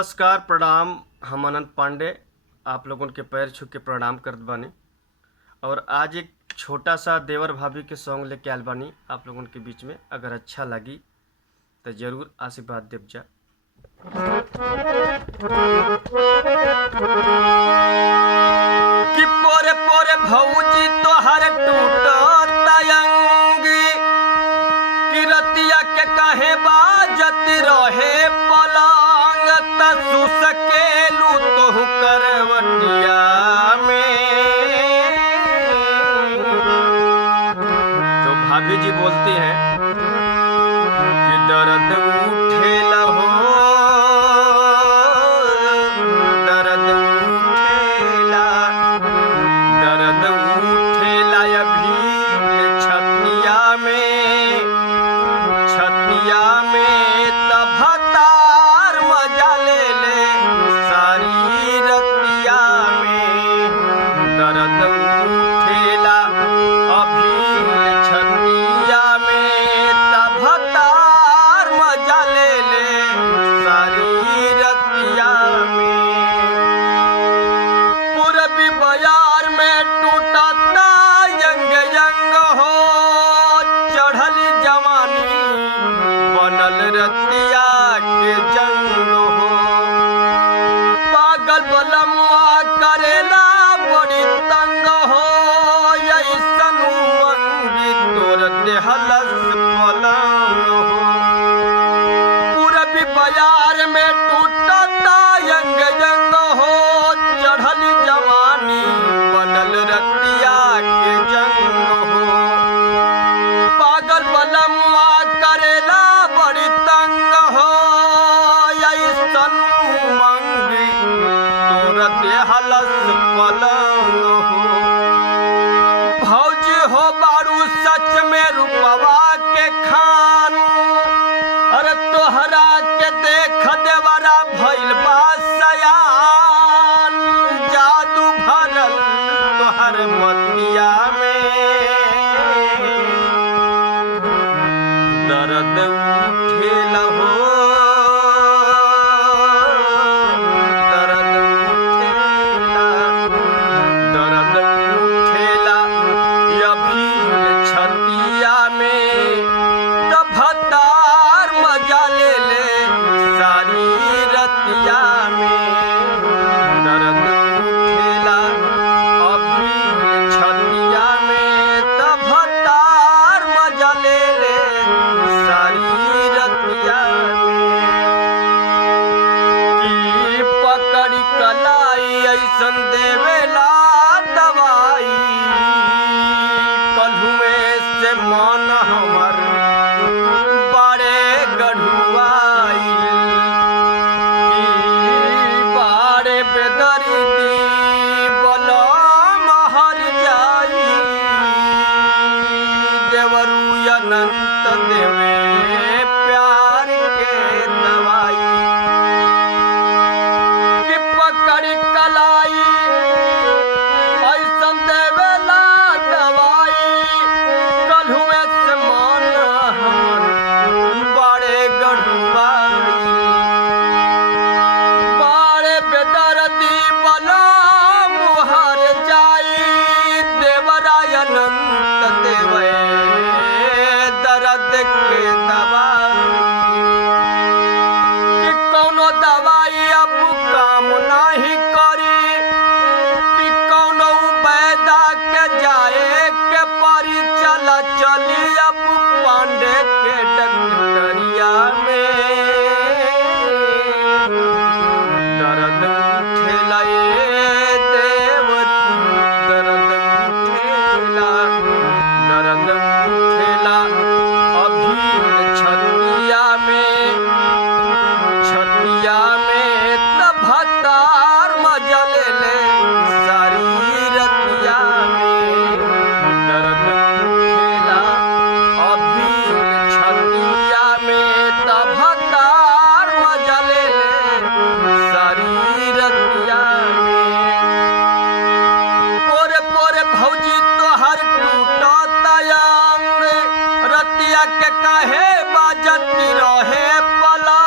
नमस्कार प्रणाम। हम अनंत पांडे आप लोगों के पैर छू के प्रणाम करत बानी। और आज एक छोटा सा देवर भाभी के सॉन्ग लेके आयल बानी आप लोगों के बीच में। अगर अच्छा लगी तो जरूर आशीर्वाद देव जा। कि पोरे पोरे भौजी तोहर टूटत अंग, कि रतिया के काहे बाजत रहे पलंग, त सुसकेलू तोहू करवटिया में। तो भाभी जी बोलती हैं कि दर्द उठेला हो, दर्द उठेला, दर्द उठेला अभी छतिया में, छतिया में तब तार मजा ले ले सारी रतिया में। दर्द उठेला अभी छतिया में तब तार मजा ले ले सारी रतिया में। पूरबी बाजार में टूटता यंग यंग हो, चढ़ली जवानी बनल रतिया के जंग हो। पागल बलमुआ करेला बड़ी तंग हो, ऐसन मंगी तोर देहलस पलंग हो। पूरबी बाजार में टूटता यंग यंग हो, चढ़ली जवानी बनल रतिया के जंग हो। पागल बलमुआ करेला बड़ी तंग हो, ऐसन मंगी तोर देहलस पलंग हो। भौजी हो बारू सच में रूपवा के खान, अरे तोहरा के देख देवरा भइल बा सयान। जादू भरल तोहर मतिया में, दर्द उठेला हो, दर्द उठेला, दर्द उठेला अभी छतिया में तब तार मजा ले ले सारी रतिया में। दर्द उठेला अभी छतिया में तब तार मजा ले ले सारी रतिया में। की पकड़ी कलाई ऐसन देवेला दवाई, कल्हुए से मन हमर बड़े गढ़ुआई। की बारे बेदर्दी बलम हर जाई, देवरू अनंत देवे प्यार के दवाई। कि पकड़ी कलाई ऐसन देवेला दवाई, कल्हुए से मन हमर बड़े गढ़ुआई। बड़े बेदर्दी बलम हर जाई, देवरा अनंत देवे दर्द के दवाई। कि कौनो दवाई अब काम नहीं करी, कि कौनो बैदा के जाए के परी। चला चली अब पांडे के डकटरिया में। दर्द उठेला ए देवरी, दर्द उठेला, दर्द उठेला अभी छतिया में, छतिया में तब तार मजा ले ले सारी रतिया में। दर्द उठेला अभी छतिया में तब तार मजा ले ले सारी रतिया में। पोरे पोरे भौजी तोहर टूटत अंग, रतिया के काहे बाजत रहे पलंग।